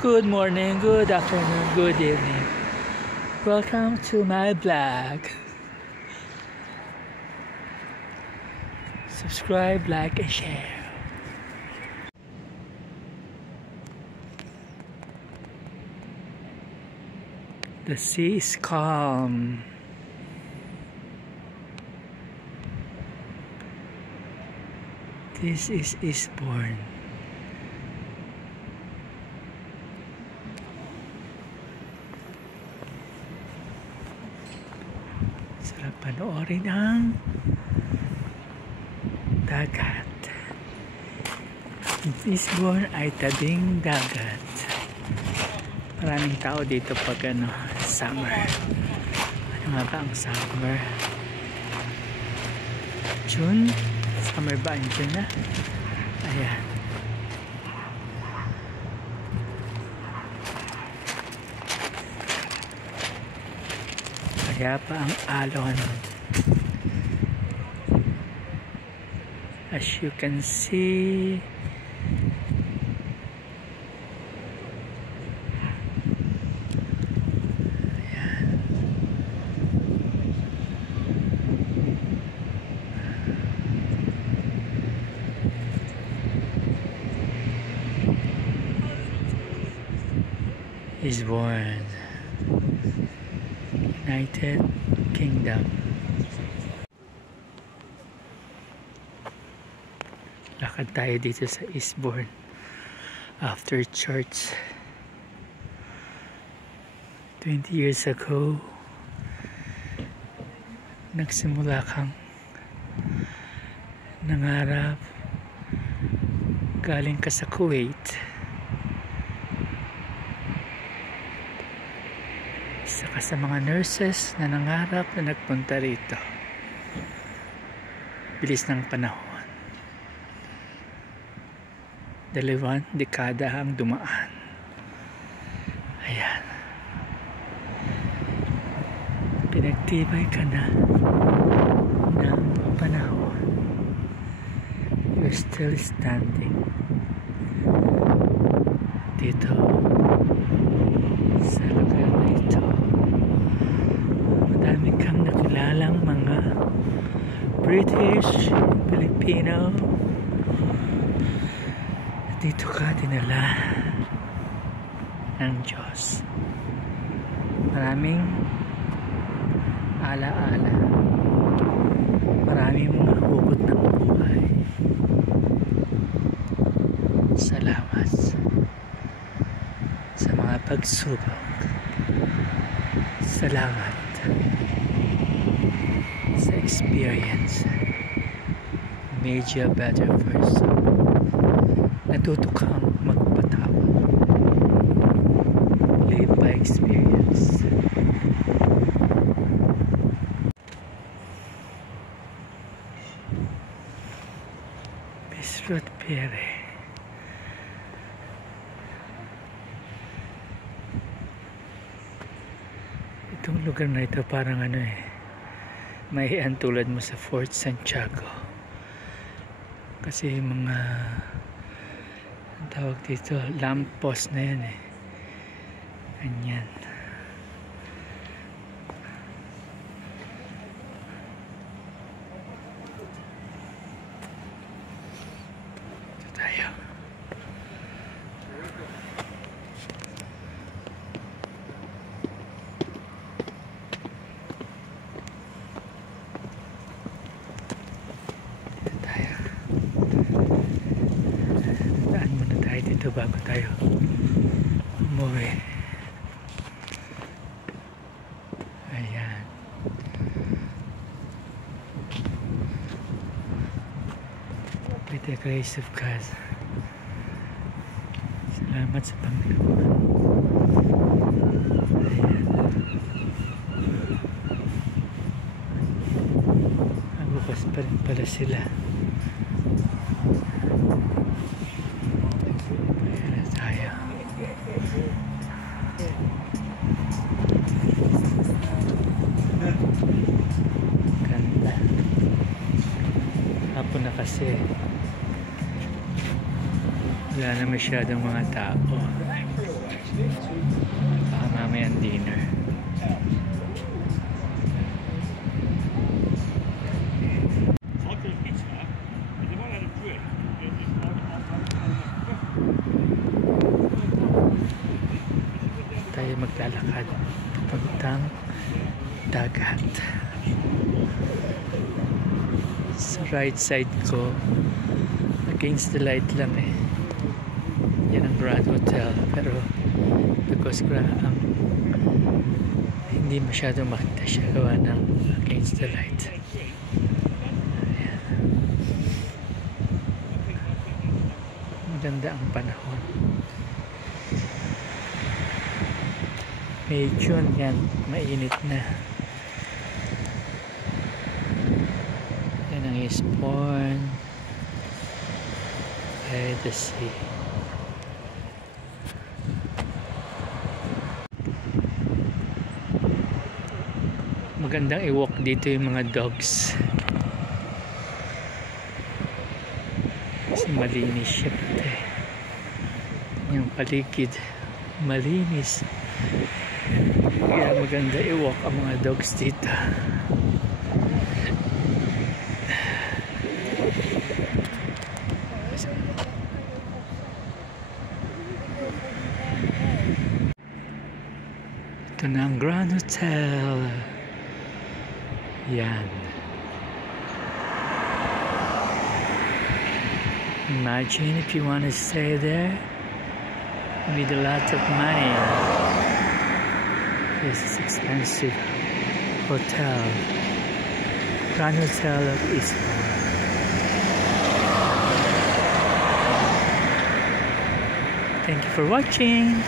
Good morning, good afternoon, good evening. Welcome to my vlog. Subscribe, like, and share. The sea is calm. This is Eastbourne. Sarap panoorin ang dagat. Eastbourne ay tabing dagat. Maraming tao dito pag summer. Ano nga ba ang summer? June? Summer ba ang June na? Ayan. Kaya pa ang alon. As you can see, Eastbourne, United Kingdom. Lakad tayo dito sa Eastbourne after church. 20 years ago, nagsimula kang nangarap, galing ka sa Kuwait, saka sa mga nurses na nangarap na nagpunta rito. Bilis ng panahon, 2 dekada ang dumaan. Ayan, pinagtibay ka na ng panahon. You're still standing dito sa lugar na ito. Madami kang nakilalang mga British, Filipino. Dito ka dinala ng Diyos. Maraming ala-ala, maraming mga hugot ng buhay. Salamat sa mga pagsubok. Salamat sa experience. Made you a better person. Natuto kang magpatawad. Live by experience. Bisrut Pere. Itong lugar na ito parang may tulad mo sa Fort Santiago. Kasi mga ang tawag dito, lamppost na yan ganyan. Ito tayo. Dito bago tayo umuwi. Ayan. With the grace of God. Salamat sa Panginoon. Ayan. Bukas pa rin pala sila. Ganda. Hapon na kasi. Wala na masyadong mga tao. dinner. Tayo maglalakad papuntang dagat. Sa right side ko, against the light lang eh. Yan ang Grand Hotel, pero because hindi masyado makita siya gawa ng against the light. Ayan. Maganda ang panahon. May June yan, mainit na. Yan ang Eastbourne by the sea. Magandang i-walk dito yung mga dogs kasi malinis siya dito eh. Yung paligid malinis, kaya maganda i-walk ang mga dogs dito. Ito na ang Grand Hotel. Yan. Imagine if you want to stay there, you need a lot of money. This is expensive hotel. Grand Hotel of Eastbourne. Thank you for watching.